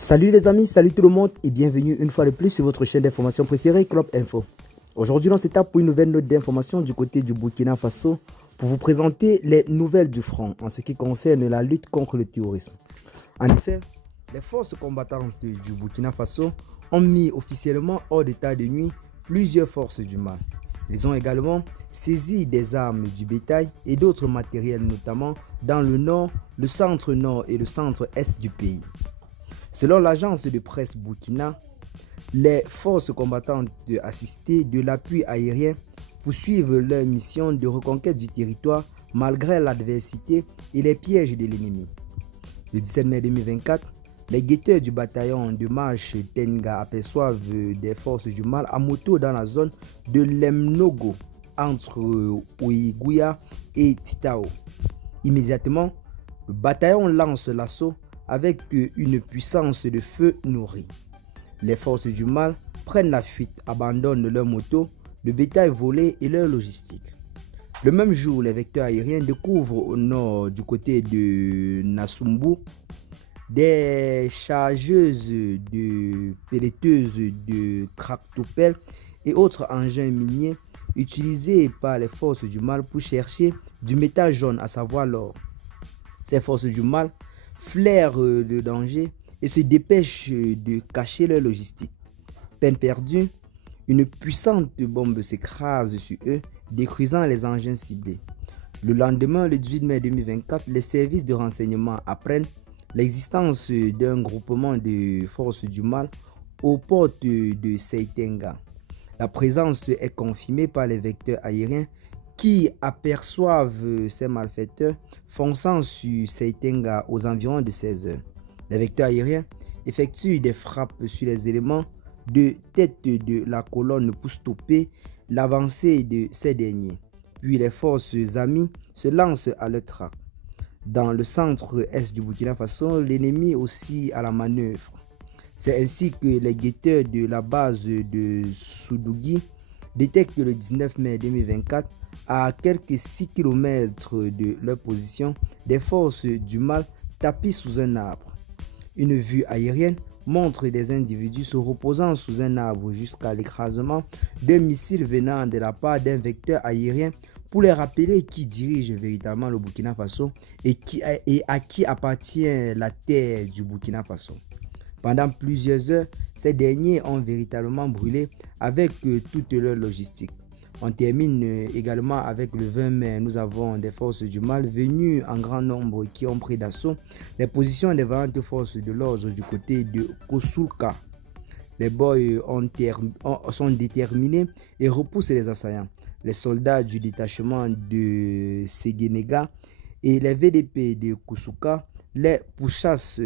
Salut les amis, salut tout le monde et bienvenue une fois de plus sur votre chaîne d'information préférée, Club Info. Aujourd'hui, on s'étape pour une nouvelle note d'information du côté du Burkina Faso pour vous présenter les nouvelles du front en ce qui concerne la lutte contre le terrorisme. En effet, les forces combattantes du Burkina Faso ont mis officiellement hors d'état de nuit plusieurs forces du mal. Ils ont également saisi des armes, du bétail et d'autres matériels, notamment dans le nord, le centre-nord et le centre-est du pays. Selon l'agence de presse Burkina, les forces combattantes assistées de l'appui aérien poursuivent leur mission de reconquête du territoire malgré l'adversité et les pièges de l'ennemi. Le 17 mai 2024, les guetteurs du bataillon de marche Tenga aperçoivent des forces du mal à moto dans la zone de Lemnogo, entre Ouiguya et Titao. Immédiatement, le bataillon lance l'assaut avec une puissance de feu nourrie. Les forces du mal prennent la fuite, abandonnent leurs motos, le bétail volé et leur logistique. Le même jour, les vecteurs aériens découvrent au nord du côté de Nasumbu des chargeuses de pelleteuses de tractopelles et autres engins miniers utilisés par les forces du mal pour chercher du métal jaune, à savoir l'or. Ces forces du mal flairent le danger et se dépêchent de cacher leur logistique. Peine perdue, une puissante bombe s'écrase sur eux, détruisant les engins ciblés. Le lendemain, le 18 mai 2024, les services de renseignement apprennent l'existence d'un groupement de forces du mal aux portes de Seitenga. La présence est confirmée par les vecteurs aériens qui aperçoivent ces malfaiteurs fonçant sur Seitenga aux environs de 16 heures. Les vecteurs aériens effectuent des frappes sur les éléments de tête de la colonne pour stopper l'avancée de ces derniers. Puis les forces amies se lancent à leur traque. Dans le centre-est du Burkina Faso, l'ennemi aussi à la manœuvre. C'est ainsi que les guetteurs de la base de Soudougui détectent le 19 mai 2024, à quelques 6 km de leur position, des forces du mal tapis sous un arbre. Une vue aérienne montre des individus se reposant sous un arbre jusqu'à l'écrasement d'un missile venant de la part d'un vecteur aérien pour les rappeler qui dirige véritablement le Burkina Faso et à qui appartient la terre du Burkina Faso. Pendant plusieurs heures, ces derniers ont véritablement brûlé avec toute leur logistique. On termine également avec le 20 mai. Nous avons des forces du mal venues en grand nombre qui ont pris d'assaut les positions des vaillantes forces de l'ordre du côté de Kosulka. Les boys sont déterminés et repoussent les assaillants. Les soldats du détachement de Séguénéga et les VDP de Kosuka les pourchassent.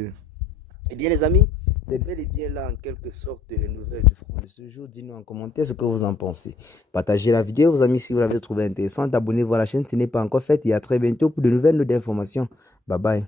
Eh bien les amis, c'est bel et bien là en quelque sorte les nouvelles du front de ce jour. Dites-nous en commentaire ce que vous en pensez. Partagez la vidéo, vos amis, si vous l'avez trouvée intéressante. Abonnez-vous à la chaîne si ce n'est pas encore fait. Et à très bientôt pour de nouvelles notes d'informations. Bye bye.